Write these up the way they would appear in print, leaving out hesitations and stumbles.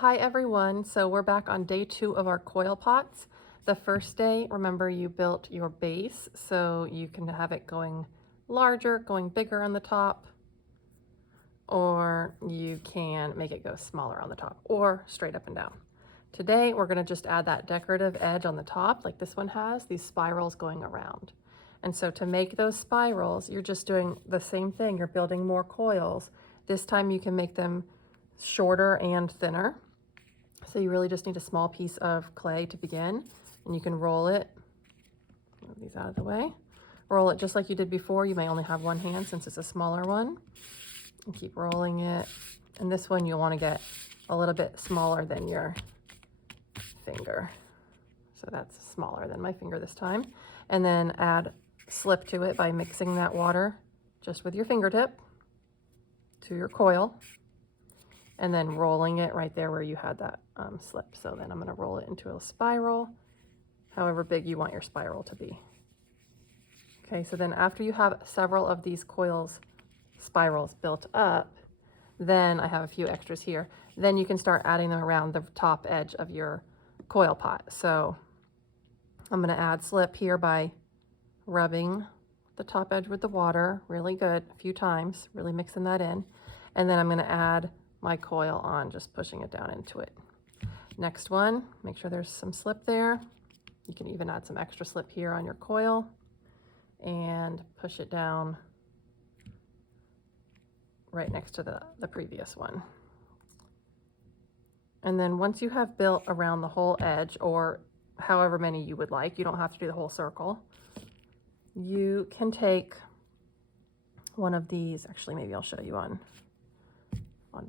Hi everyone, so we're back on day 2 of our coil pots. The first day, remember, you built your base so you can have it going larger, going bigger on the top, or you can make it go smaller on the top or straight up and down. Today we're going to just add that decorative edge on the top like this one has, these spirals going around. And so to make those spirals, you're just doing the same thing. You're building more coils. This time you can make them shorter and thinner. So you really just need a small piece of clay to begin, and you can roll it, move these out of the way, roll it just like you did before. You may only have one hand since it's a smaller one, and keep rolling it. And this one you'll want to get a little bit smaller than your finger. So that's smaller than my finger this time. And then add slip to it by mixing that water just with your fingertip to your coil, and then rolling it right there where you had that slip. So then I'm going to roll it into a spiral, however big you want your spiral to be. Okay, so then after you have several of these spirals built up, then I have a few extras here. Then you can start adding them around the top edge of your coil pot. So I'm going to add slip here by rubbing the top edge with the water really good a few times, really mixing that in. And then I'm going to add my coil on, just pushing it down into it. Next one, make sure there's some slip there. You can even add some extra slip here on your coil and push it down right next to the previous one. And then once you have built around the whole edge, or however many you would like, you don't have to do the whole circle, you can take one of these. Actually, maybe I'll show you on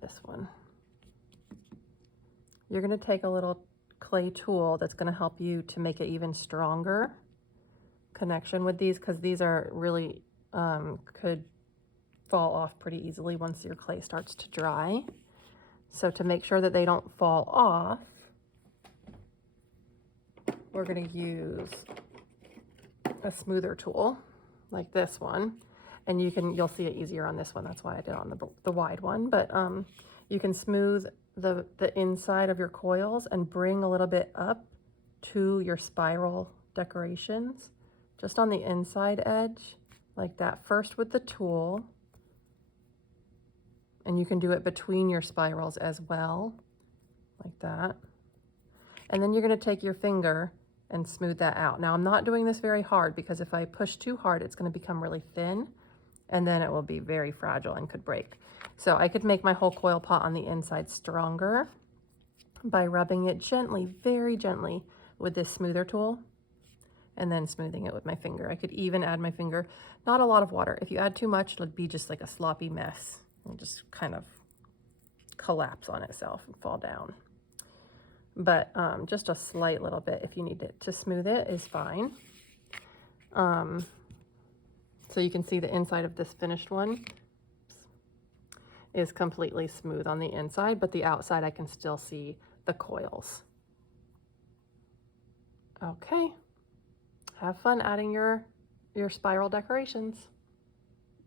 this one. You're going to take a little clay tool that's going to help you to make an even stronger connection with these, because these are really could fall off pretty easily once your clay starts to dry. So to make sure that they don't fall off, we're going to use a smoother tool like this one. And you'll see it easier on this one. That's why I did it on the wide one. But you can smooth the inside of your coils and bring a little bit up to your spiral decorations, just on the inside edge, like that. First with the tool, and you can do it between your spirals as well, like that. And then you're going to take your finger and smooth that out. Now I'm not doing this very hard, because if I push too hard, it's going to become really thin, and then it will be very fragile and could break. So I could make my whole coil pot on the inside stronger by rubbing it gently, very gently, with this smoother tool, and then smoothing it with my finger. I could even add my finger, not a lot of water. If you add too much, it'll be just like a sloppy mess and just kind of collapse on itself and fall down. But just a slight little bit, if you need it to smooth it, is fine. So you can see the inside of this finished one is completely smooth on the inside, but the outside I can still see the coils. Okay, have fun adding your spiral decorations.